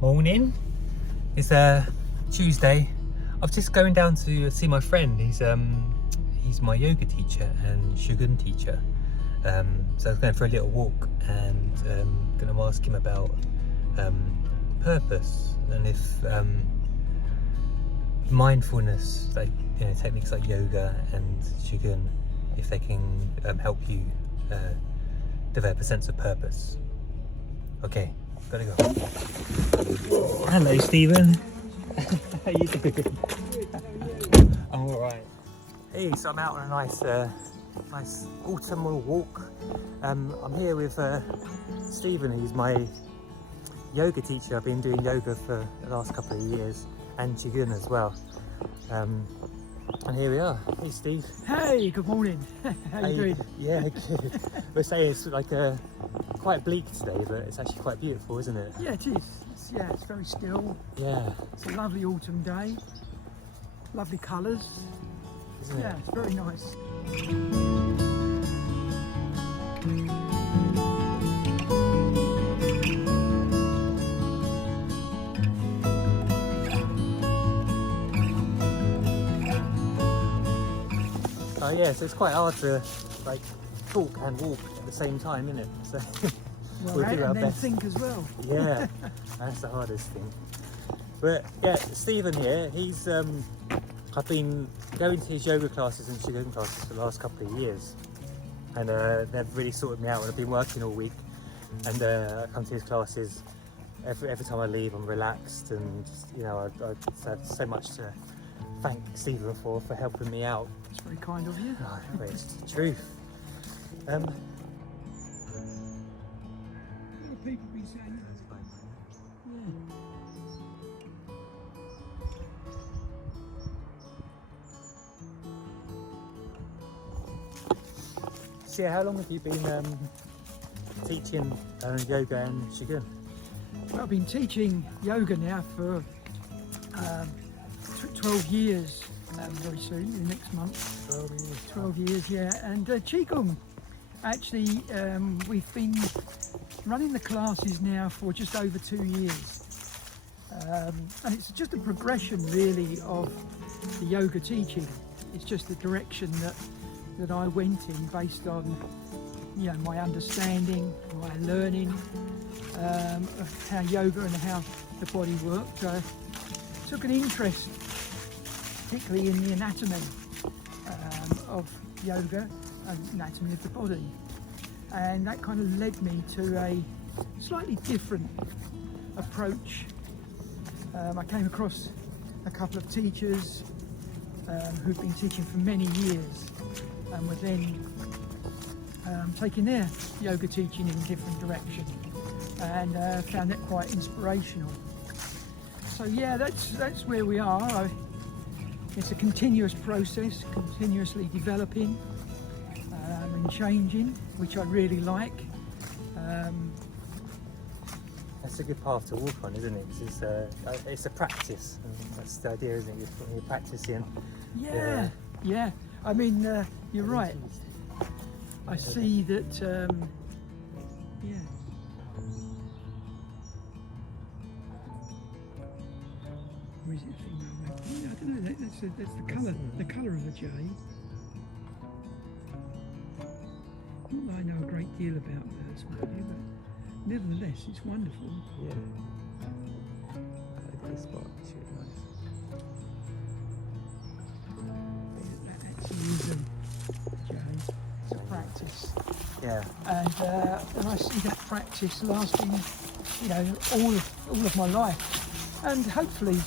Morning. It's Tuesday. I was just going down to see my friend. He's my yoga teacher and Qi Gong teacher. So I was going for a little walk and going to ask him about purpose and if mindfulness, like techniques like yoga and Qi Gong, if they can help you develop a sense of purpose. Okay, gotta go. Hello, Stephen. How you doing? I'm all right. Hey, so I'm out on a nice autumnal walk. I'm here with Stephen, who's my yoga teacher. I've been doing yoga for the last couple of years, and Qi Gong as well. And here we are. Hey, Steve. Hey, good morning. How you doing? Yeah, good. We're saying it's like quite bleak today, but it's actually quite beautiful, isn't it? Yeah, it is. It's very still. Yeah. It's a lovely autumn day. Lovely colours. Isn't it? Yeah, it's very nice. Oh yeah, so it's quite hard to like talk and walk at the same time, isn't it? So Well, we'll do our and then best. think as well. Yeah, that's the hardest thing. But yeah, Stephen here, he's I've been going to his yoga classes and Qi Gong classes for the last couple of years, and they've really sorted me out. And I've been working all week, and I come to his classes. Every time I leave, I'm relaxed, and I have so much to thank Stephen for helping me out. It's very kind of you. Oh, it's the truth. A lot of people be saying So yeah, how long have you been teaching yoga and Qi Gong? Well, I've been teaching yoga now for 12 years, very soon, next month. 12 years. 12 years, yeah. And Qi Gong, actually, we've been running the classes now for just over 2 years. And it's just a progression, really, of the yoga teaching. It's just the direction that I went in based on, my understanding, my learning of how yoga and how the body worked. Took an interest, particularly in the anatomy of yoga and anatomy of the body, and that kind of led me to a slightly different approach. I came across a couple of teachers who've been teaching for many years and were then taking their yoga teaching in a different direction, and found that quite inspirational. So yeah, that's where we are. It's a continuous process, continuously developing and changing, which I really like. That's a good path to walk on, isn't it? It's a practice. That's the idea, isn't it? You're practicing. Yeah. I mean, you're right. I see that. Or is it a female magpie? I don't know. That's the colour of a jade. Not that I know a great deal about birds, maybe, but nevertheless, it's wonderful. Yeah. I like this spot. It's really nice. That actually is a jade. It's a practice. Yeah. And I see that practice lasting, all of my life, and hopefully,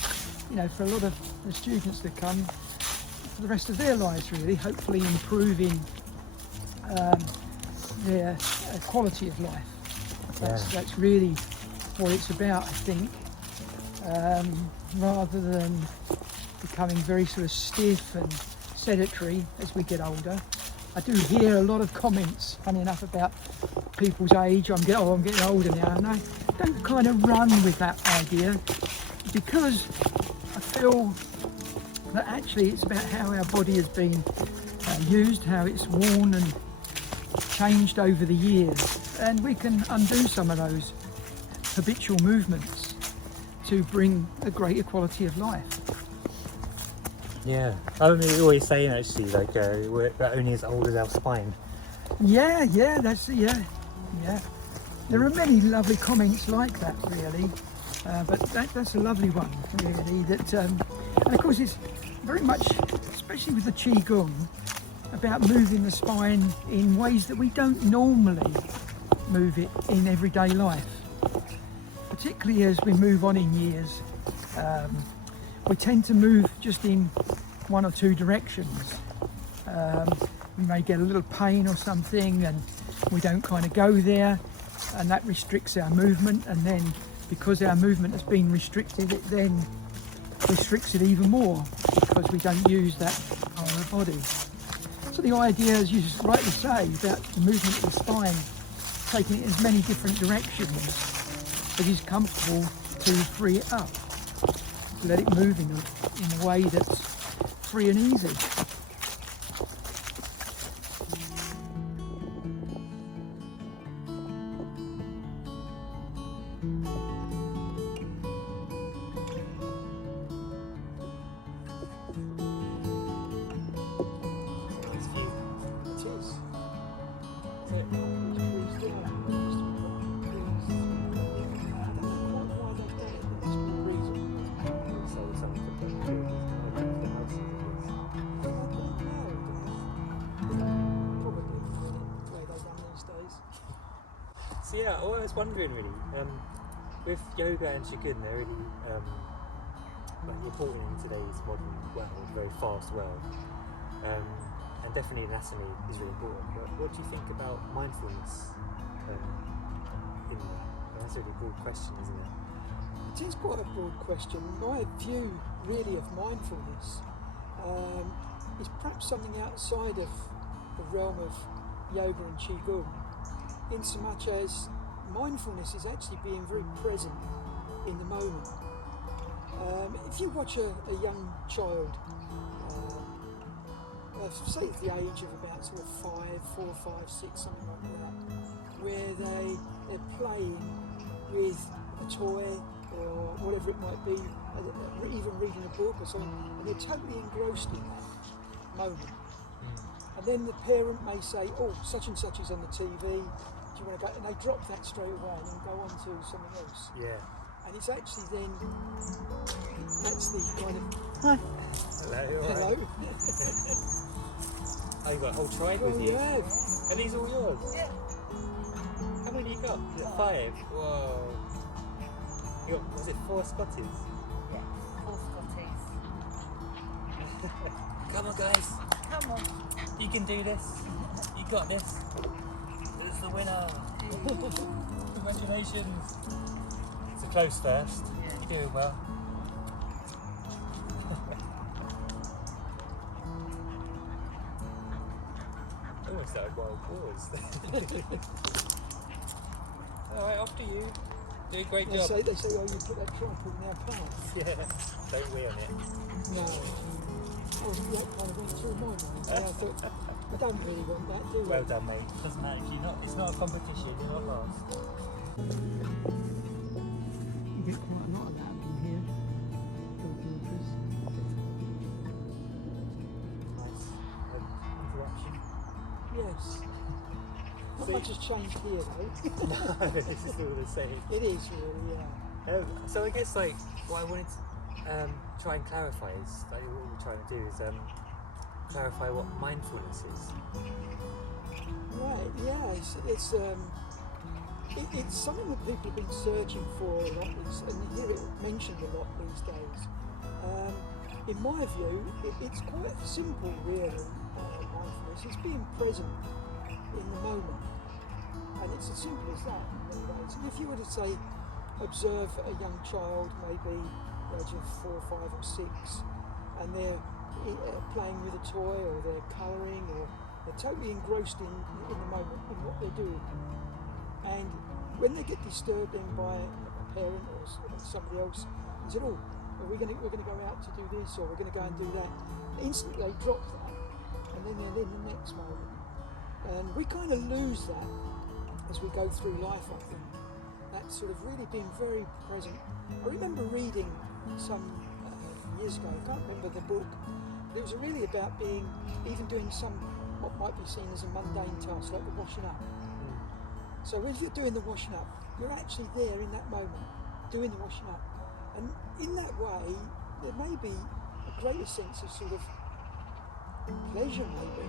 for a lot of the students that come, for the rest of their lives, really, hopefully improving their quality of life. That's really what it's about, I think, rather than becoming very sort of stiff and sedentary as we get older. I do hear a lot of comments, funny enough, about people's age. I'm getting older now, and I don't kind of run with that idea, because I feel that actually it's about how our body has been used, how it's worn and changed over the years, and we can undo some of those habitual movements to bring a greater quality of life. Yeah, I mean, you're always saying actually, like, we're only as old as our spine. Yeah, yeah. There are many lovely comments like that, really, but that's a lovely one, really. And of course, it's very much, especially with the Qi Gong, about moving the spine in ways that we don't normally move it in everyday life. Particularly as we move on in years, we tend to move just in one or two directions. We may get a little pain or something and we don't kind of go there, and that restricts our movement, and then because our movement has been restricted, it then restricts it even more because we don't use that part of the body. So the idea, as you rightly say, about the movement of the spine, taking it in as many different directions as is comfortable to free it up, to let it move in a way that's free and easy. So yeah, I was wondering really, with yoga and Qigong, they're really like important in today's modern world, very fast world, and definitely anatomy is really important. But what do you think about mindfulness in that? That's a really broad question, isn't it? It is quite a broad question. My view really of mindfulness is perhaps something outside of the realm of yoga and Qigong, in so much as mindfulness is actually being very present in the moment. If you watch a young child, say at the age of about sort of 4, 5, 6, something like that, where they're playing with a toy or whatever it might be, even reading a book or something, and they're totally engrossed in that moment. And then the parent may say, oh, such and such is on the TV, do you want to go? And they drop that straight away and go on to something else. Yeah. And it's actually then, that's the kind of... Hello, you all right? Hello. Oh, you got a whole tribe Well, with you? yeah. And these all yours? Yeah. How many you got? Is it 5? Whoa. You got, was it 4 Scotties? Yeah, 4 Scotties. Come on guys, Come on. you can do this. You got this. Who's the winner? Congratulations. It's a close first. Yeah. You're doing well. Almost started wild boars. Alright, off to you. Do a great They job. say, oh, you put that tripod in our path. Yeah, don't we on it. No. That kind of went through my mind. I thought, I don't really want that, do I? Well done, mate. Doesn't matter if you're not. It's not a competition. You're not last. You get quite a lot of that in here. Filters. Nice interruption. Yes. Not So- much has changed here though. No, this is still the same. It is really, yeah. So I guess like what I wanted to try and clarify is like what we're trying to do is clarify what mindfulness is. Right, yeah, it's something that people have been searching for a lot, and you hear it mentioned a lot these days. In my view, it's quite simple really, mindfulness. It's being present in the moment. And it's as simple as that in many ways. And if you were to say, observe a young child, maybe the age of 4, 5 or 6, and they're playing with a toy or they're colouring or they're totally engrossed in the moment, in what they're doing. And when they get disturbed then by a parent or somebody else, they say, oh, we're going to go out to do this or we're going to go and do that. Instantly they drop that and then they're in the next moment. And we kind of lose that as we go through life, I think. that sort of really being very present. I remember reading some years ago, I can't remember the book, but it was really about being, even doing some, what might be seen as a mundane task, like the washing up. So when you're doing the washing up, you're actually there in that moment, doing the washing up. And in that way, there may be a greater sense of sort of pleasure maybe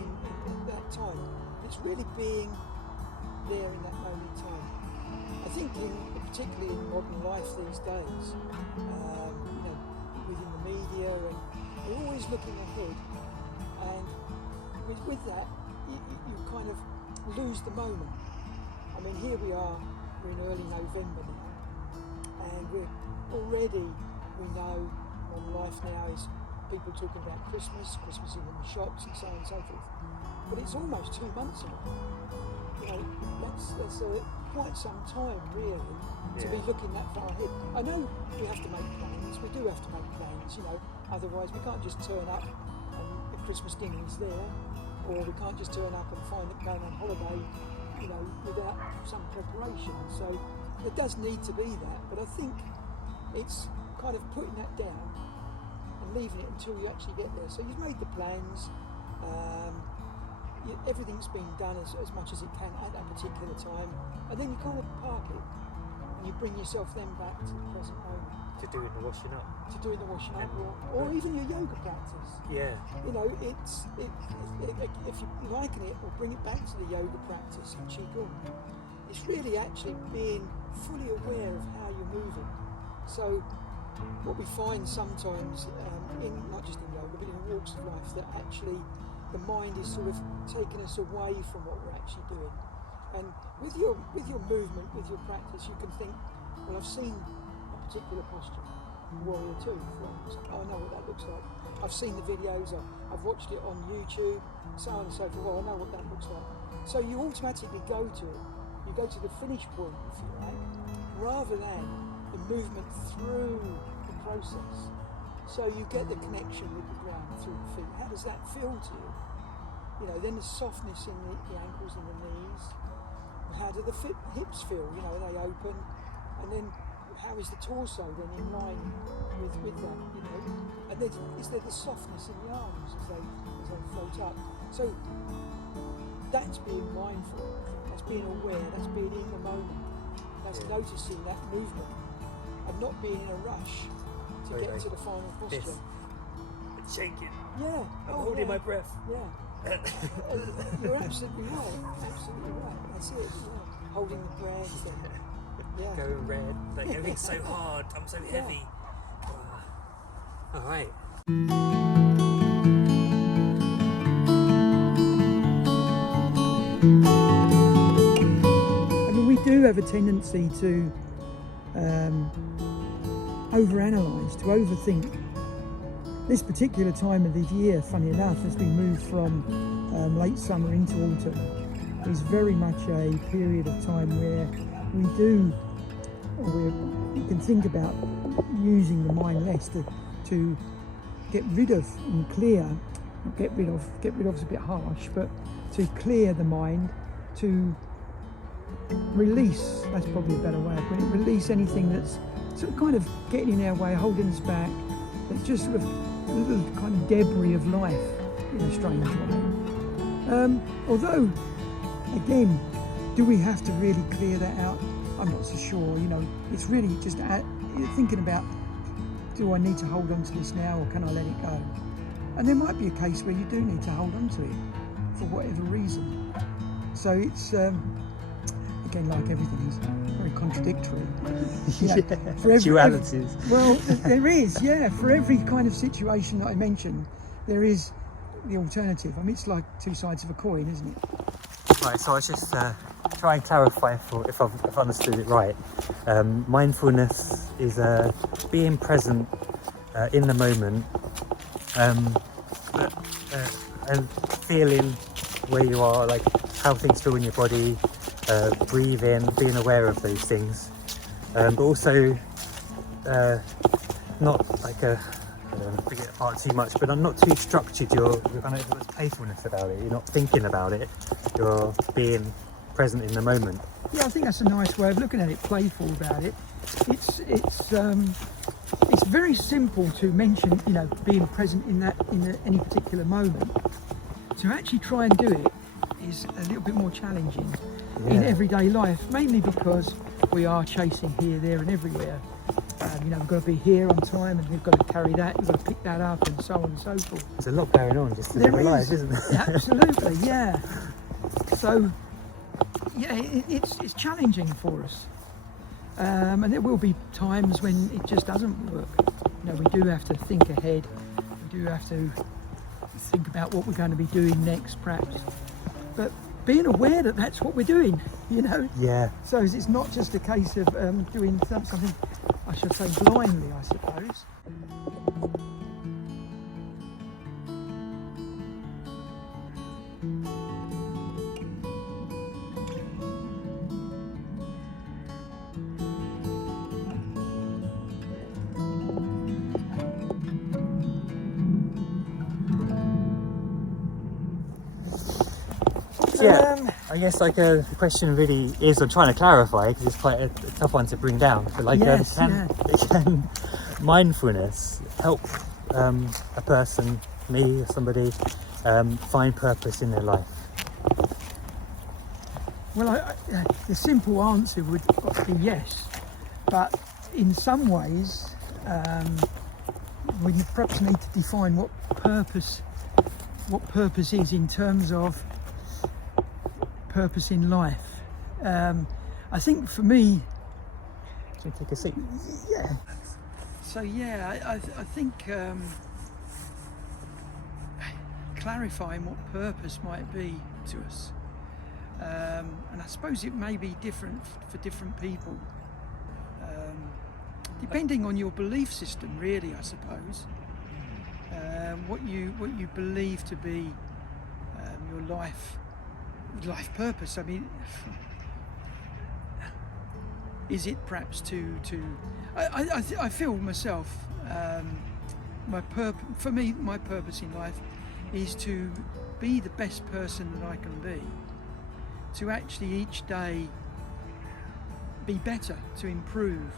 in that time. It's really being there in that moment in time. I think particularly in modern life these days, within the media, and we're always looking ahead, and with that you kind of lose the moment. I mean, here we are, we're in early November now, and we know modern life now is people talking about Christmas is in the shops and so on and so forth. But it's almost 2 months away. You know, that's quite some time really to be looking that far ahead. I know we have to make plans, we do have to make plans, you know, otherwise we can't just turn up and the Christmas dinner is there, or we can't just turn up and find that going on holiday, you know, without some preparation. So there does need to be that, but I think it's kind of putting that down and leaving it until you actually get there. So you've made the plans, everything's been done as much as it can at that particular time, and then you kind of park it and you bring yourself then back to the present moment. To doing the washing up. To doing the washing up, or even your yoga practice. Yeah. You know, if you liken it or bring it back to the yoga practice in Qi Gong, it's really actually being fully aware of how you're moving. So what we find sometimes, in not just in yoga but in walks of life, that actually the mind is sort of taking us away from what we're actually doing. And with your movement, with your practice, you can think, well, I've seen a particular posture, Warrior 2, for example. I know what that looks like. I've seen the videos, I've watched it on YouTube, so on and so forth. Well, I know what that looks like. So you automatically go to it. You go to the finish point, if you like, rather than the movement through the process. So you get the connection with the ground through the feet. How does that feel to you? You know, then the softness in the ankles and the knees. How do the hips feel? You know, are they open? And then how is the torso then in line with that? You know, and then is there the softness in the arms as they float up? So that's being mindful. That's being aware. That's being in the moment. That's noticing that movement and not being in a rush to get to the final posture. It's shaking. Yeah. I'm holding my breath. Yeah. You're absolutely right. Absolutely right. That's it. Yeah. Holding the breath. And, yeah. Going red. Like everything's so hard. I'm so heavy. All right. I mean, we do have a tendency to overanalyze, to overthink. This particular time of the year, funny enough, as we move from late summer into autumn, is very much a period of time where we can think about using the mind less to get rid of and clear. Get rid of is a bit harsh, but to clear the mind, to release. That's probably a better way of putting it. Release anything that's sort of kind of getting in our way, holding us back. It's just sort of a little kind of debris of life in a strange way. Although, again, do we have to really clear that out? I'm not so sure. You know, it's really just thinking about, do I need to hold on to this now, or can I let it go? And there might be a case where you do need to hold on to it for whatever reason. So it's again, like everything, is very contradictory. For every, Dualities. well, there is, yeah. For every kind of situation that I mentioned, there is the alternative. I mean, it's like two sides of a coin, isn't it? Right, so I was just try and clarify if I've understood it right. Mindfulness is being present in the moment and feeling where you are, like how things feel in your body, breathing, being aware of those things, but also not like I don't want to pick it apart too much, but I'm not too structured. You're kind of, there's playfulness about it. You're not thinking about it. You're being present in the moment. Yeah, I think that's a nice way of looking at it, playful about it. It's very simple to mention, you know, being present in any particular moment. To actually try and do it is a little bit more challenging in everyday life, mainly because we are chasing here, there and everywhere. You know, we've got to be here on time and we've got to carry that, we've got to pick that up and so on and so forth. There's a lot going on just in There life, is. isn't there? Absolutely, yeah. So, yeah, it's challenging for us. And there will be times when it just doesn't work. You know, we do have to think ahead. We do have to think about what we're going to be doing next, perhaps. But being aware that that's what we're doing, you know. Yeah. So it's not just a case of doing something, I should say, blindly, I suppose. Yeah, I guess like the question really is, I'm trying to clarify because it's quite a tough one to bring down, but like Yes, can mindfulness help a person, me or somebody, find purpose in their life? Well, the simple answer would be yes, but in some ways we perhaps need to define what purpose is in terms of purpose in life. I think for me, Can you take a seat? yeah. So yeah, I think clarifying what purpose might be to us, and I suppose it may be different for different people, depending on your belief system, really. I suppose what you believe to be your life purpose. I mean, is it perhaps to I feel myself, for me, my purpose in life is to be the best person that I can be, to actually each day be better, to improve.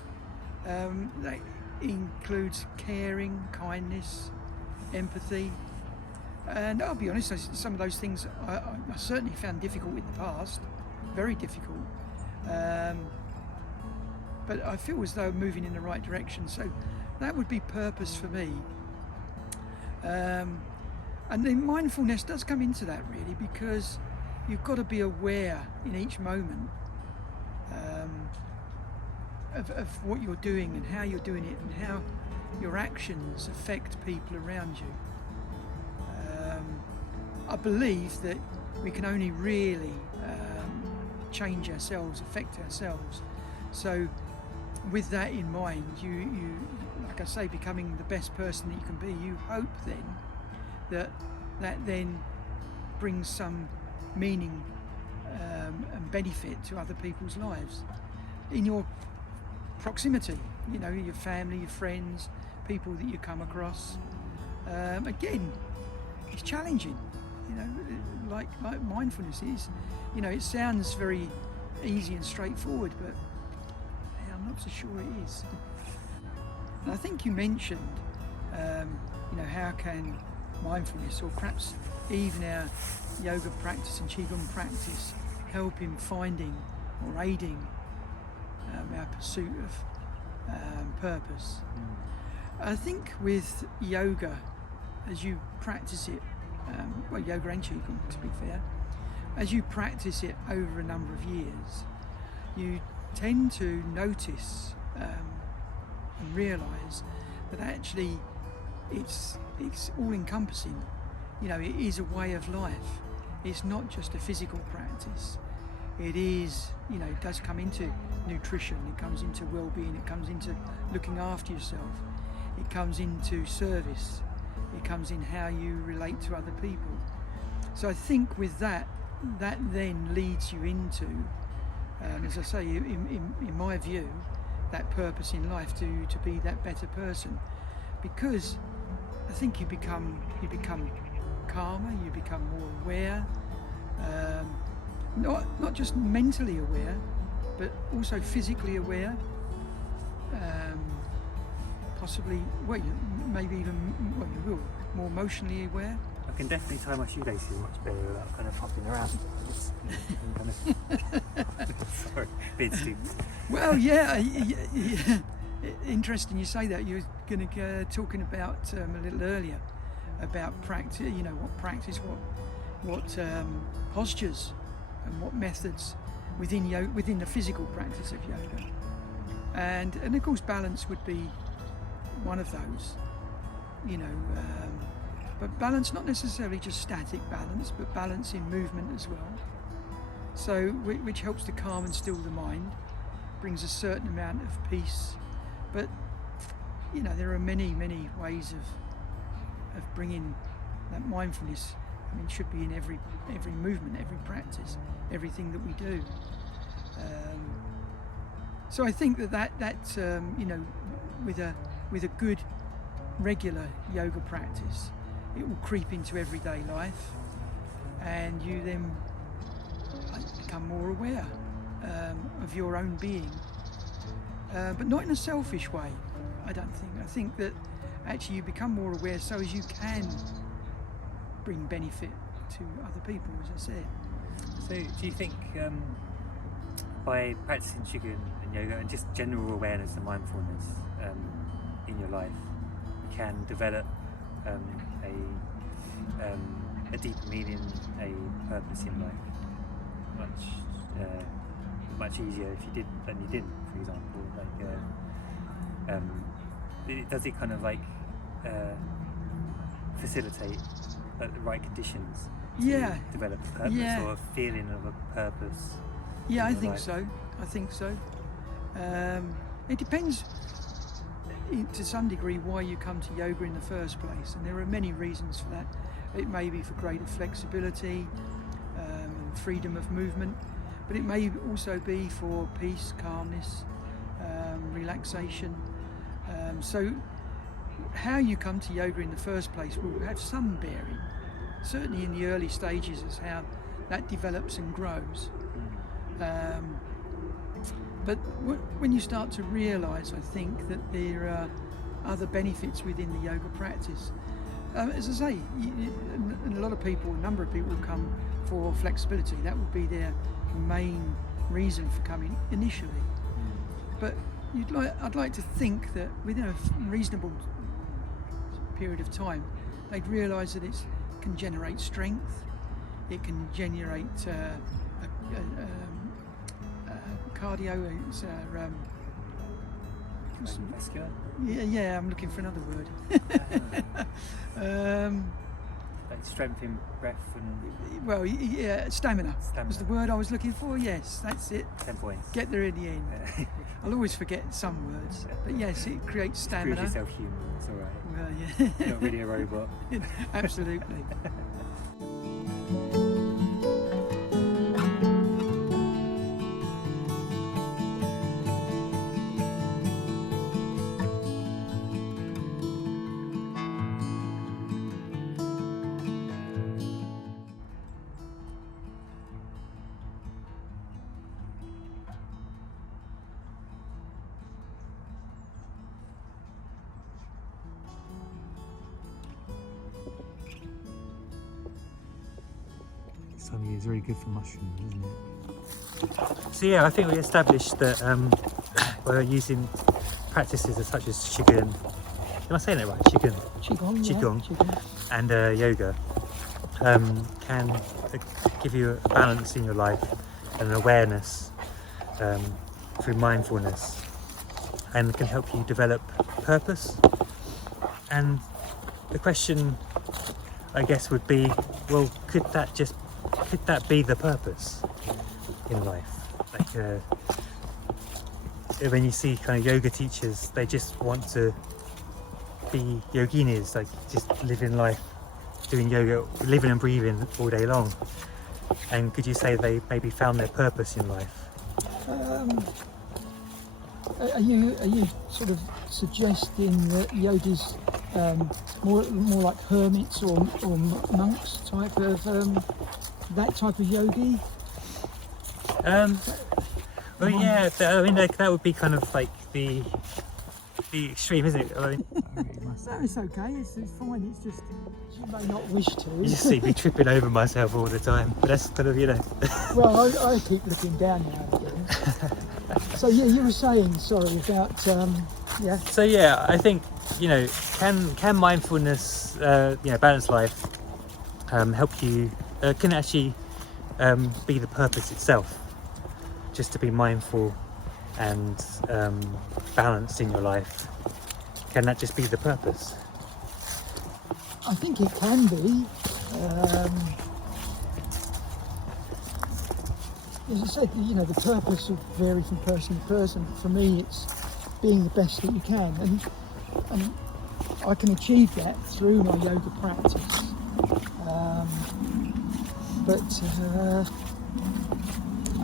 That includes caring, kindness, empathy. And I'll be honest, some of those things I certainly found difficult in the past, very difficult. But I feel as though I'm moving in the right direction. So that would be purpose for me. And then mindfulness does come into that, really, because you've got to be aware in each moment of what you're doing and how you're doing it and how your actions affect people around you. I believe that we can only really change ourselves, affect ourselves. So with that in mind, you like I say, becoming the best person that you can be, you hope then that then brings some meaning and benefit to other people's lives in your proximity, you know, your family, your friends, people that you come across. Again, it's challenging, you know, like mindfulness is. You know, it sounds very easy and straightforward, but I'm not so sure it is. And I think you mentioned, you know, how can mindfulness, or perhaps even our yoga practice and Qi Gong practice, help in finding or aiding our pursuit of purpose. I think with yoga, as you practice it, well, yoga and Qi Gong, to be fair, as you practice it over a number of years, you tend to notice and realise that actually it's all-encompassing. You know, it is a way of life. It's not just a physical practice. It is, you know, it does come into nutrition, it comes into well-being, it comes into looking after yourself, it comes into service, it comes in how you relate to other people. So I think with that then leads you into, as I say, in my view, that purpose in life to be that better person, because I think you become calmer, you become more aware, not just mentally aware, but also physically aware. Possibly, well, maybe even, well, you will, more emotionally aware. I can definitely tie my shoelaces much better without kind of hopping around. Sorry, being stupid. Well, yeah, interesting you say that. You were going to talking about a little earlier about practice. You know, what practice, what postures, and what methods within the physical practice of yoga, and of course balance would be one of those. You know, but balance, not necessarily just static balance, but balance in movement as well. So, which helps to calm and still the mind, brings a certain amount of peace. But you know, there are many ways of bringing that mindfulness. I mean, it should be in every movement, every practice, everything that we do. So I think that you know, with a good regular yoga practice, it will creep into everyday life, and you then become more aware of your own being, but not in a selfish way. I don't think. I think that actually you become more aware so as you can bring benefit to other people, as I said. So do you think by practicing Qi Gong and yoga and just general awareness and mindfulness in your life, you can develop a deeper meaning, a purpose in life much easier if you did than you didn't, for example? Like, does it kind of like facilitate the right conditions to develop a purpose or a feeling of a purpose? Yeah, I think so. It depends to some degree why you come to yoga in the first place, and there are many reasons for that. It may be for greater flexibility and freedom of movement, but it may also be for peace, calmness, relaxation. So how you come to yoga in the first place will have some bearing, certainly in the early stages, as how that develops and grows. But when you start to realise, I think, that there are other benefits within the yoga practice. As I say, and a number of people will come for flexibility. That would be their main reason for coming initially. But I'd like to think that within a reasonable period of time, they'd realise that it can generate strength, it can generate cardio, Vascular? Yeah, I'm looking for another word. Like strength in breath and... Well, yeah, stamina was the word I was looking for. Yes, that's it. 10 points. Get there in the end. I'll always forget some words, but yes, it creates stamina. Prove yourself human, it's alright. Well, yeah. You're not really a robot. Absolutely. Sunny is very good for mushrooms, isn't it? So yeah, I think we established that we're using practices such as Qi Gong. Am I saying that right? Qi Gong. Qi Gong. And yoga can give you a balance in your life and an awareness through mindfulness, and can help you develop purpose. And the question, I guess, would be, well, could that be the purpose in life? Like when you see kind of yoga teachers, they just want to be yoginis, like just living life, doing yoga, living and breathing all day long. And could you say they maybe found their purpose in life? Are you sort of suggesting that yoga's more like hermits or monks type of that type of yogi? Well, yeah, I mean, like, that would be kind of like the extreme, isn't it? I mean, No, it's okay. It's fine. It's just you may not wish to. you just see me tripping over myself all the time, but that's kind of, you know. Well, I keep looking down now and again. So yeah, you were saying, sorry, about yeah. So yeah, I think, you know, can mindfulness, you know, balanced life, help you? Can actually be the purpose itself, just to be mindful and balanced in your life. Can that just be the purpose? I think it can be. As I said, you know, the purpose will vary from person to person. For me, it's being the best that you can, and I can achieve that through my yoga practice. But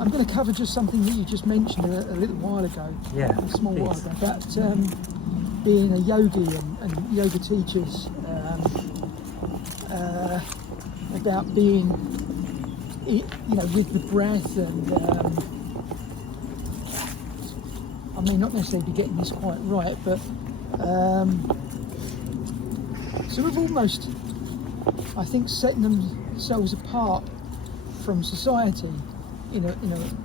I'm going to cover just something that you just mentioned a little while ago, Yeah, a small while please. ago, about being a yogi and yoga teachers, about being, you know, with the breath, and I may not necessarily be getting this quite right, but sort of almost, I think, setting themselves apart from society in a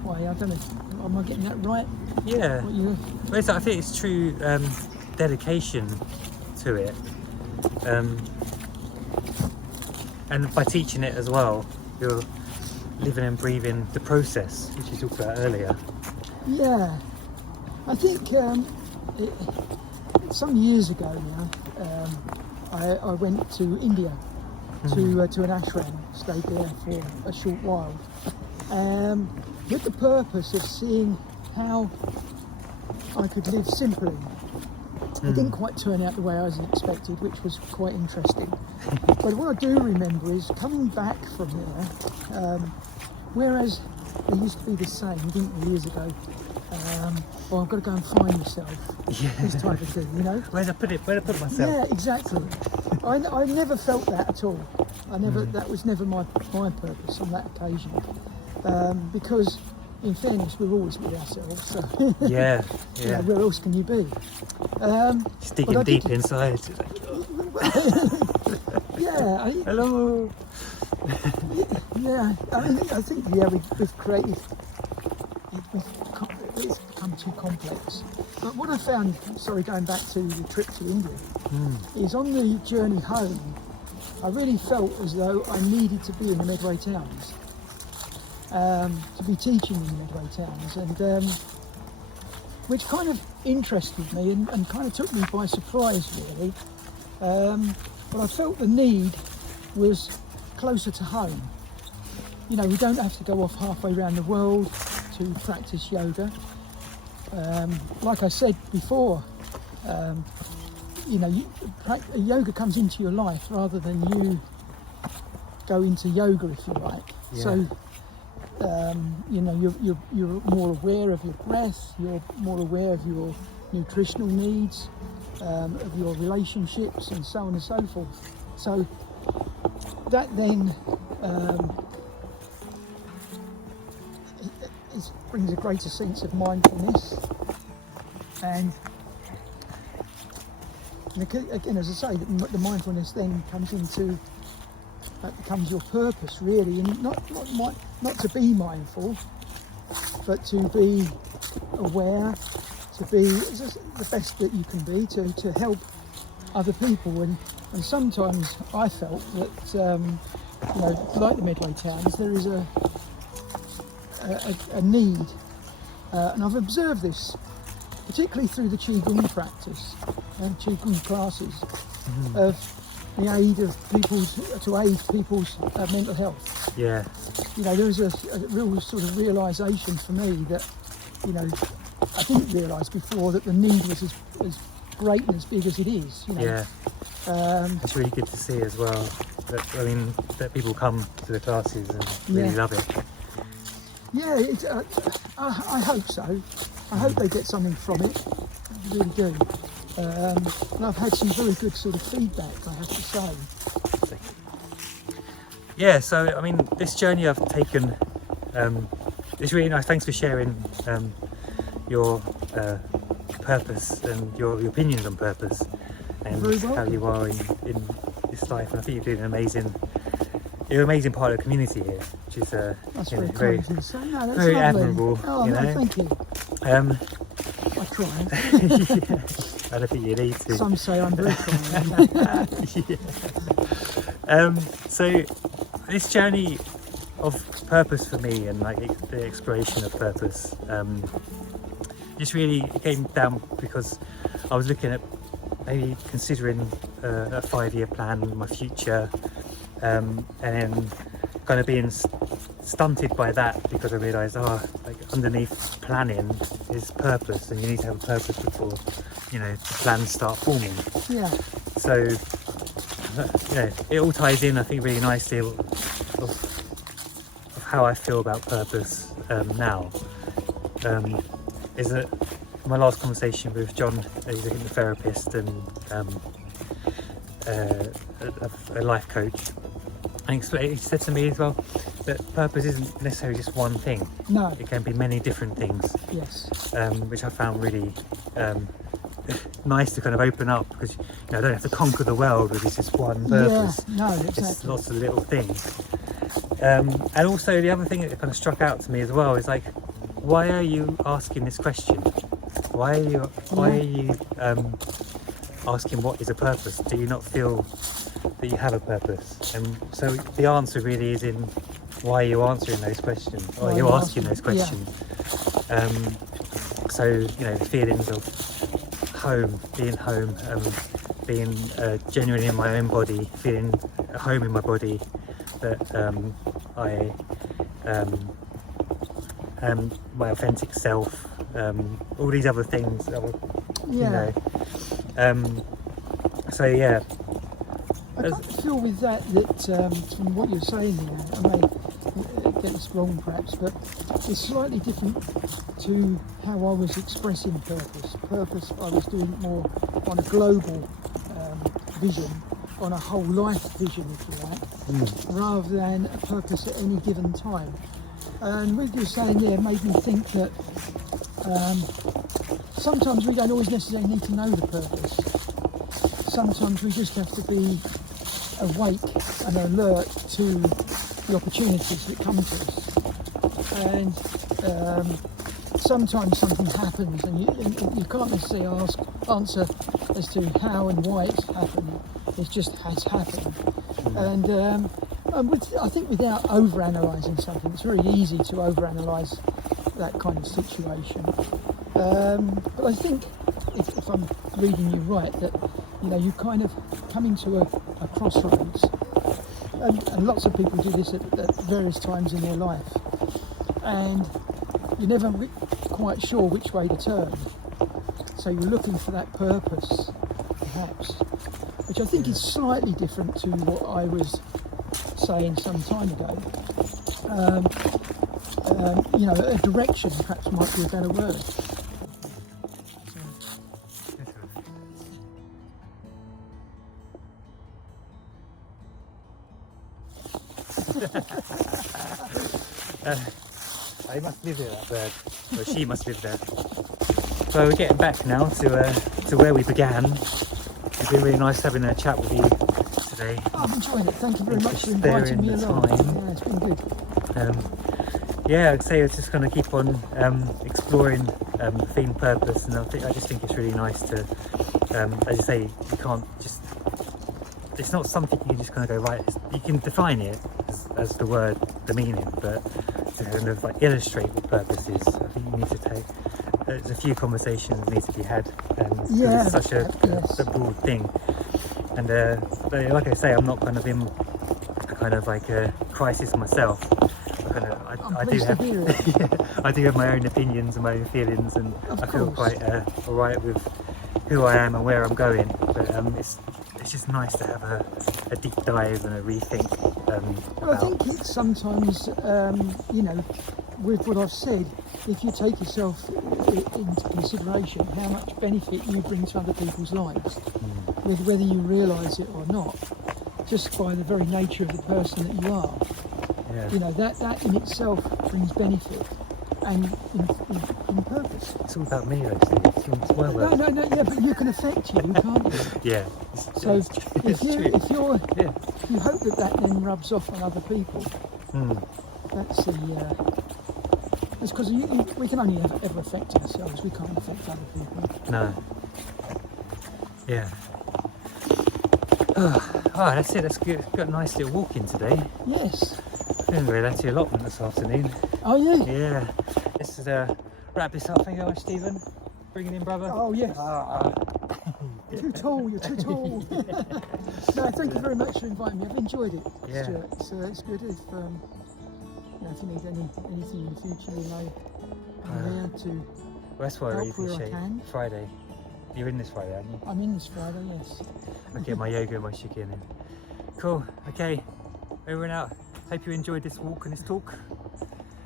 way. I don't know, am I getting that right? Yeah. What you, Well, I think it's true dedication to it, and by teaching it as well, you're living and breathing the process, which you talked about earlier. yeah, I think some years ago now, I went to India to an ashram, stayed there for a short while, with the purpose of seeing how I could live simply. It didn't quite turn out the way I was expected, which was quite interesting. But what I do remember is coming back from there, whereas they used to be the same, didn't they, years ago? Well, I've got to go and find myself, Yeah. this type of thing, you know? Where did I put myself? Yeah, exactly. I never felt that at all. That was never my purpose on that occasion. Because, in fairness, we're always with ourselves, so Yeah, you know, yeah. where else can you be? Just but digging I deep did- inside. Yeah, Hello. yeah. I think yeah, we've created. It's become too complex. But what I found, sorry, going back to the trip to India, is on the journey home, I really felt as though I needed to be in the Medway towns, to be teaching in the Medway towns, and which kind of interested me and kind of took me by surprise, really. But I felt the need was closer to home. You know, we don't have to go off halfway around the world to practice yoga. Like I said before, you know, yoga comes into your life rather than you go into yoga, if you like. Yeah. So, you know, you're more aware of your breath, you're more aware of your nutritional needs, of your relationships, and so on and so forth. So that then it brings a greater sense of mindfulness, and again, as I say, the mindfulness then comes into, that becomes your purpose, really, and not to be mindful, but to be aware, to be the best that you can be, to help other people. And sometimes I felt that, you know, like the Medway towns, there is a need, and I've observed this particularly through the Qi Gong practice and Qi Gong classes, of the aid of to aid people's mental health. Yeah. You know, there was a real sort of realisation for me that, you know, I didn't realise before that the need was as great and as big as it is. You know? Yeah. It's really good to see as well. That people come to the classes and really Yeah. love it. Yeah, I hope so. I hope they get something from it. I really do. And I've had some very good sort of feedback, I have to say. Yeah, so I mean, this journey I've taken it's really nice. Thanks for sharing your purpose and your opinions on purpose and Very how welcome. you are in this life. And I think you're doing you're an amazing part of the community here, which is That's you know, very very, kind of you to say. No, that's very lovely. admirable. Oh, you no, know. thank you. Um, I try. yeah, I don't think you need to. Some say I'm very trying. So this journey of purpose for me and like the exploration of purpose just really came down because I was looking at maybe considering a 5-year plan, my future, and then kind of being stunted by that because I realised, like underneath planning is purpose, and you need to have a purpose before, you know, the plans start forming. Yeah. So, you know, it all ties in, I think, really nicely of how I feel about purpose now. Is that my last conversation with John, he's a hypnotherapist and a life coach, and he said to me as well that purpose isn't necessarily just one thing. No. It can be many different things, Yes. which I found really nice to kind of open up, because you know, I don't have to conquer the world with just one purpose. Yeah. No, It's exactly. lots of little things. And also the other thing that kind of struck out to me as well is like, why are you asking this question? Why are you asking what is a purpose? Do you not feel that you have a purpose? And so the answer really is in why are you answering those questions, or Why are you are you asking those asking- yeah. questions? So you know, the feelings of home, being home, being genuine in my own body, feeling at home in my body, that I my authentic self, all these other things that were, you Yeah. know. So yeah, I kind of feel with that from what you're saying here, I may get this wrong perhaps, but it's slightly different to how I was expressing purpose. Purpose, I was doing it more on a global vision, on a whole life vision, if you like, rather than a purpose at any given time. And what you're saying there made me think that sometimes we don't always necessarily need to know the purpose. Sometimes we just have to be awake and alert to the opportunities that come to us. And sometimes something happens and you can't necessarily answer as to how and why it's happened. It just has happened. And I think without overanalyzing something, it's very easy to overanalyze that kind of situation. But I think, if I'm reading you right, that you know, you kind of come into a crossroads, and lots of people do this at various times in their life, and you're never quite sure which way to turn. So you're looking for that purpose, perhaps, which I think is slightly different to what I was saying some time ago. You know, a direction perhaps might be a better word. I must live there, that bird, or she must live there. So we're getting back now to where we began. It's been really nice having a chat with you today. I've enjoyed it. Thank you very much for Sparing inviting me the along. time. Yeah, it's been good. Yeah, I'd say it's just going to keep on exploring the theme purpose, and I just think it's really nice to, as you say, you can't just, it's not something you just kind of go, right, you can define it as the word, the meaning, but to kind of like illustrate what purpose is, I think you need to take, there's a few conversations that need to be had, because Yeah, it's such a yes. broad thing. And but like I say, I'm not kind of in a kind of like a crisis myself. I do pleased to have, hear it. yeah, I do have my own opinions and my own feelings, and Of I feel course. quite alright with who I am and where I'm going. But it's just nice to have a deep dive and a rethink. Well, I think it's sometimes, you know, with what I've said, if you take yourself into consideration how much benefit you bring to other people's lives, with whether you realise it or not, just by the very nature of the person that you are. Yeah. You know, that in itself brings benefit. and in purpose. It's all about me, though, Steve. It's my No, work. yeah, but you can affect you, can't you? Yeah. So it's if true. Yeah. you hope that then rubs off on other people. That's that's because we can only ever affect ourselves. We can't affect other people. No. Yeah. Oh, that's it. That's good. Got a nice little walk in today. Yes. Didn't really to your allotment this afternoon. Oh yeah. Yeah. Let's wrap this up. Thank you very much, Stephen. Bring it in, brother. Oh yes. Too tall. You're too tall. No, thank you very much for inviting me. I've enjoyed it, Yeah. Stuart. So it's good if if you need anything in the future, you know, I'm here to. Well, that's why I really help where I appreciate can. Friday. You're in this Friday, aren't you? I'm in this Friday, yes. I'll get my yoga and my chicken in. Cool. Okay. Over and out. Hope you enjoyed this walk and this talk.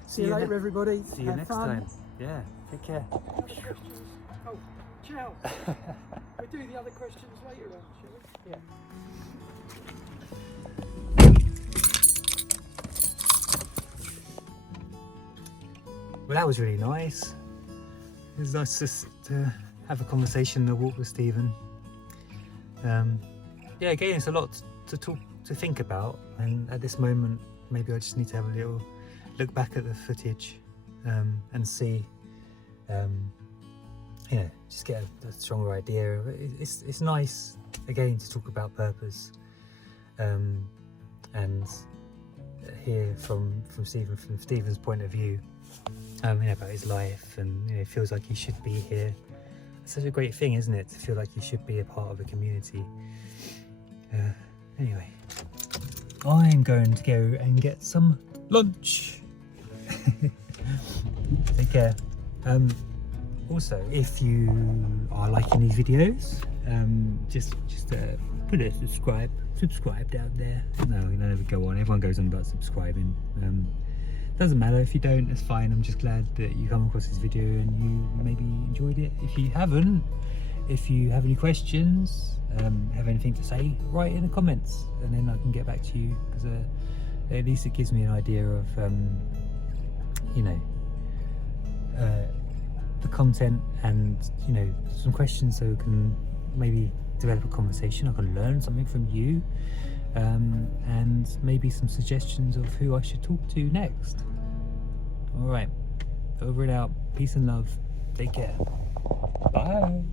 See you later, everybody. See you Have next fun. time. Yeah. Take care. Other questions? Oh, ciao. We'll do the other questions later on, shall we? Yeah. Well, that was really nice. It was nice to have a conversation, a walk with Stephen. Yeah, again, it's a lot to think about, and at this moment, maybe I just need to have a little look back at the footage and see, you know, just get a stronger idea of it. It's nice again to talk about purpose, and hear from Stephen's point of view. You know, about his life, and you know, it feels like he should be here. It's such a great thing, isn't it, to feel like you should be a part of a community. Anyway, I'm going to go and get some lunch. Take care. Also, if you are liking these videos, just put a subscribe down there. No, we never go on. Everyone goes on about subscribing. Doesn't matter if you don't, it's fine. I'm just glad that you come across this video and you maybe enjoyed it. If you haven't, if you have any questions, have anything to say, write in the comments and then I can get back to you, because at least it gives me an idea of you know, the content, and you know, some questions, so we can maybe develop a conversation. I can learn something from you, and maybe some suggestions of who I should talk to next. All right, over and out. Peace and love. Take care. Bye.